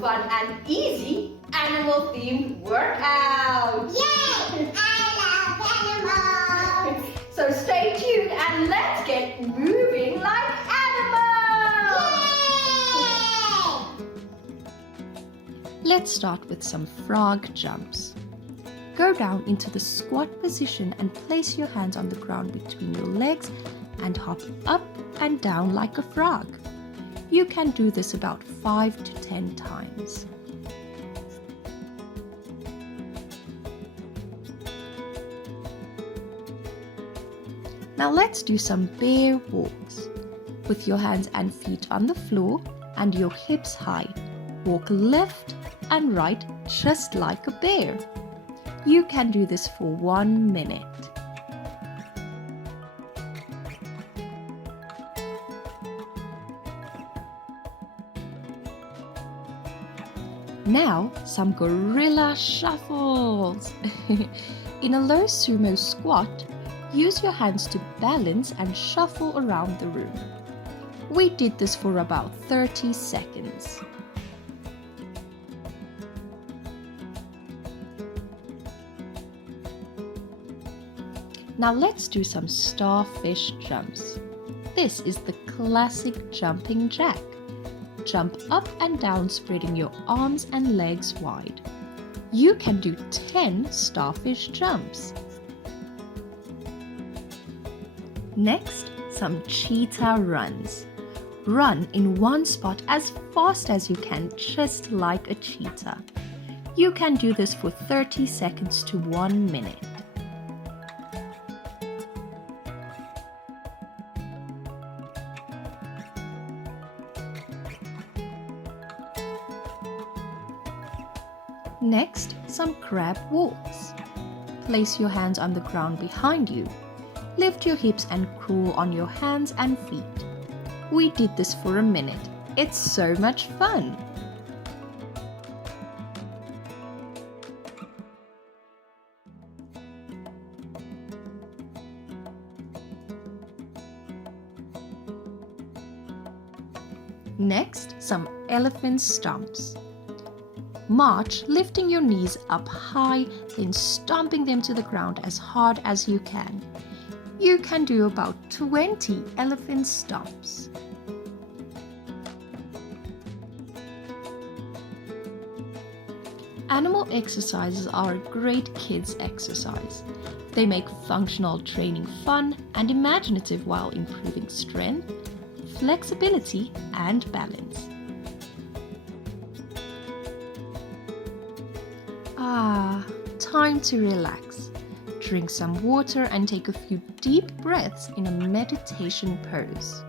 fun and easy animal-themed workout. Yay! I love animals! So stay tuned and let's get moving like animals! Yay! Let's start with some frog jumps. Go down into the squat position and place your hands on the ground between your legs and hop up and down like a frog. You can do this about 5 to 10 times. Now let's do some bear walks. With your hands and feet on the floor and your hips high, walk left and right just like a bear. You can do this for 1 minute. Now, some gorilla shuffles. In a low sumo squat, use your hands to balance and shuffle around the room. We did this for about 30 seconds. Now let's do some starfish jumps. This is the classic jumping jack. Jump up and down, spreading your arms and legs wide. You can do 10 starfish jumps. Next, some cheetah runs. Run in one spot as fast as you can, just like a cheetah. You can do this for 30 seconds to 1 minute. Next, some crab walks. Place your hands on the ground behind you. Lift your hips and crawl on your hands and feet. We did this for a minute. It's so much fun! Next, some elephant stomps. March, lifting your knees up high, then stomping them to the ground as hard as you can. You can do about 20 elephant stomps. Animal exercises are a great kids exercise. They make functional training fun and imaginative while improving strength, flexibility, and balance. Time to relax. Drink some water and take a few deep breaths in a meditation pose.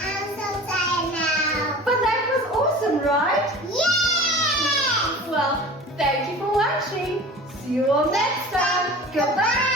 I'm so tired now. But that was awesome, right? Yay! Well, thank you for watching. See you all next time. Goodbye.